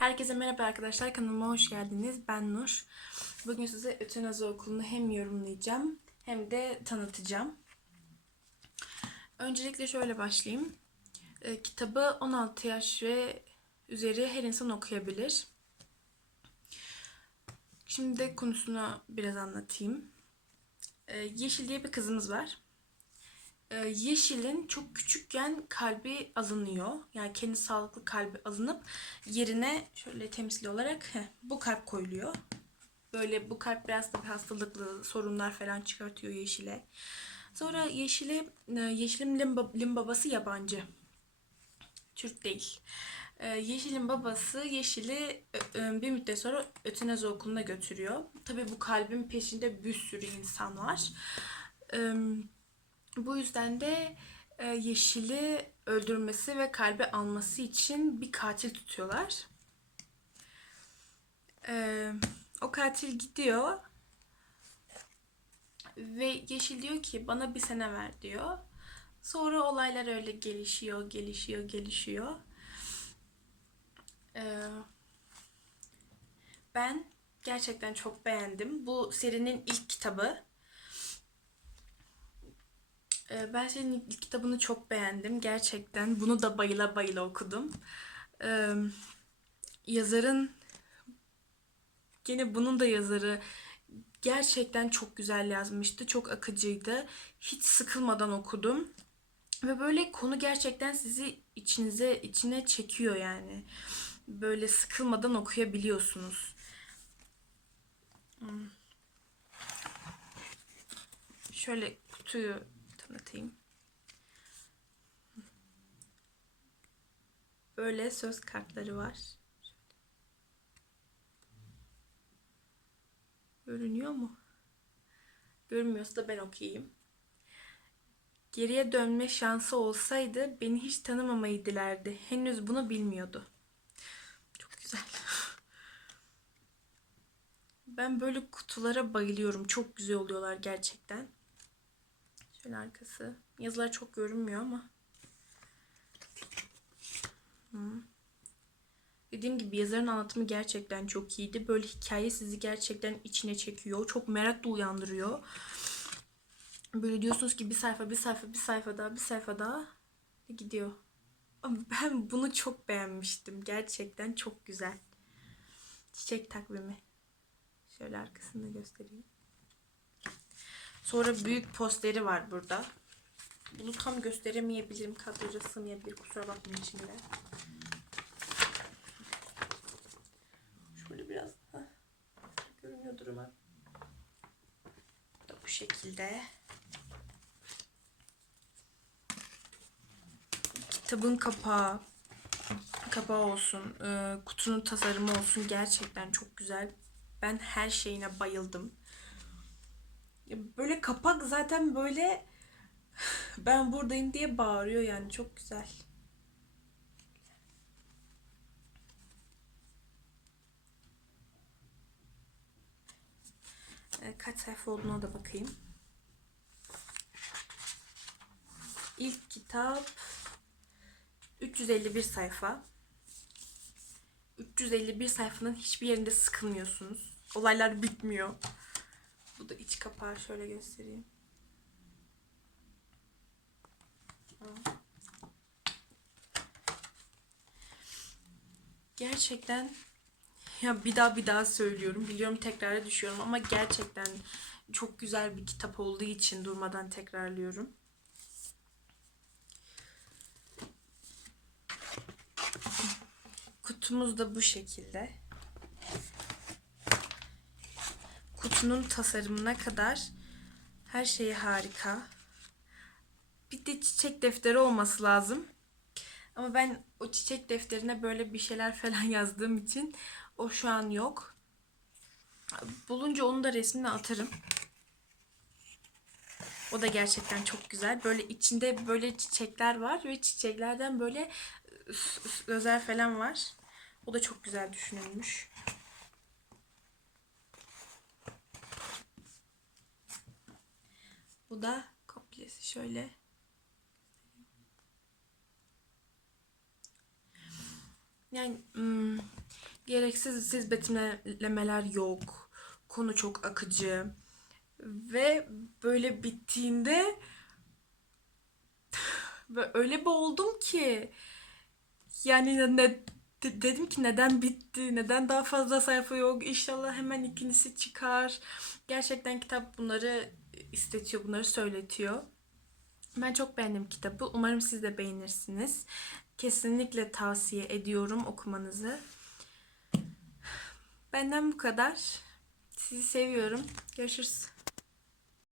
Herkese merhaba arkadaşlar. Kanalıma hoş geldiniz. Ben Nur. Bugün size Ötenazi Okulu'nu hem yorumlayacağım hem de tanıtacağım. Öncelikle şöyle başlayayım. Ee, kitabı 16 yaş ve üzeri her insan okuyabilir. Şimdi de konusunu biraz anlatayım. Ee, Yeşil diye bir kızımız var. Ee, Yeşil'in çok küçükken kalbi alınıyor. Yani kendi sağlıklı kalbi alınıp yerine şöyle temsili olarak heh, bu kalp koyuluyor. Böyle bu kalp biraz da hastalıklı sorunlar falan çıkartıyor Yeşil'e. Sonra Yeşil'e e, Yeşil'in lim, lim babası yabancı. Türk değil. Ee, Yeşil'in babası Yeşil'i ö- ö, bir müddet sonra ötenazi okuluna götürüyor. Tabii bu kalbin peşinde bir sürü insan var. Bu yüzden de e, Yeşil'i öldürmesi ve kalbi alması için bir katil tutuyorlar. Ee, o katil gidiyor ve Yeşil diyor ki bana bir sene ver diyor. Sonra olaylar öyle gelişiyor, gelişiyor, gelişiyor. Ee, ben gerçekten çok beğendim. Bu serinin ilk kitabı. Ee, Ben senin ilk kitabını çok beğendim. Gerçekten bunu da bayıla bayıla okudum. Ee, yazarın gene bunun da yazarı gerçekten çok güzel yazmıştı. Çok akıcıydı. Hiç sıkılmadan okudum. Ve böyle konu gerçekten sizi içinize içine çekiyor yani. Böyle sıkılmadan okuyabiliyorsunuz. Hmm. Şöyle kutuyu tanıtayım. Böyle söz kartları var. Görünüyor mu? Görünmüyorsa da ben okuyayım. Geriye dönme şansı olsaydı beni hiç tanımamayı dilerdi. Henüz bunu bilmiyordu. Çok güzel. Ben böyle kutulara bayılıyorum. Çok güzel oluyorlar gerçekten. Şöyle arkası. Yazılar çok görünmüyor ama. Hı. Dediğim gibi yazarın anlatımı gerçekten çok iyiydi. Böyle hikaye sizi gerçekten içine çekiyor. Çok merak da uyandırıyor. Böyle diyorsunuz ki bir sayfa, bir sayfa, bir sayfa daha, bir sayfa daha gidiyor. Ben bunu çok beğenmiştim. Gerçekten çok güzel. Çiçek takvimi. Şöyle arkasını göstereyim. Sonra büyük posteri var burada. Bunu tam gösteremeyebilirim. Kadraja sığmayabilir. Kusura bakmayın şimdi. Şöyle biraz heh, görünüyordur umarım. Da bu şekilde. Kitabın kapağı kapağı olsun, e, kutunun tasarımı olsun gerçekten çok güzel. Ben her şeyine bayıldım. Böyle kapak zaten böyle ben buradayım diye bağırıyor yani çok güzel. E, Kaç sayfa olduğuna da bakayım. İlk kitap 351 sayfa. 351 sayfanın hiçbir yerinde sıkılmıyorsunuz. Olaylar bitmiyor. Bu da iç kapağı şöyle göstereyim. Gerçekten ya bir daha bir daha söylüyorum. Biliyorum tekrara düşüyorum ama gerçekten çok güzel bir kitap olduğu için durmadan tekrarlıyorum. Kutumuz da bu şekilde. Kutunun tasarımına kadar her şeyi harika. Bir de çiçek defteri olması lazım. Ama ben o çiçek defterine böyle bir şeyler falan yazdığım için o şu an yok. Bulunca onu da resmini atarım. O da gerçekten çok güzel. Böyle içinde böyle çiçekler var ve çiçeklerden böyle özel falan var. O da çok güzel düşünülmüş. Bu da kopyası şöyle. Yani hmm, gereksiz betimlemeler yok. Konu çok akıcı. Ve böyle bittiğinde ve öyle bir oldum ki yani ne de- dedim ki neden bitti? Neden daha fazla sayfa yok? İnşallah hemen ikincisi çıkar. Gerçekten kitap bunları istetiyor, bunları söyletiyor. Ben çok beğendim kitabı. Umarım siz de beğenirsiniz. Kesinlikle tavsiye ediyorum okumanızı. Benden bu kadar. Sizi seviyorum. Görüşürüz.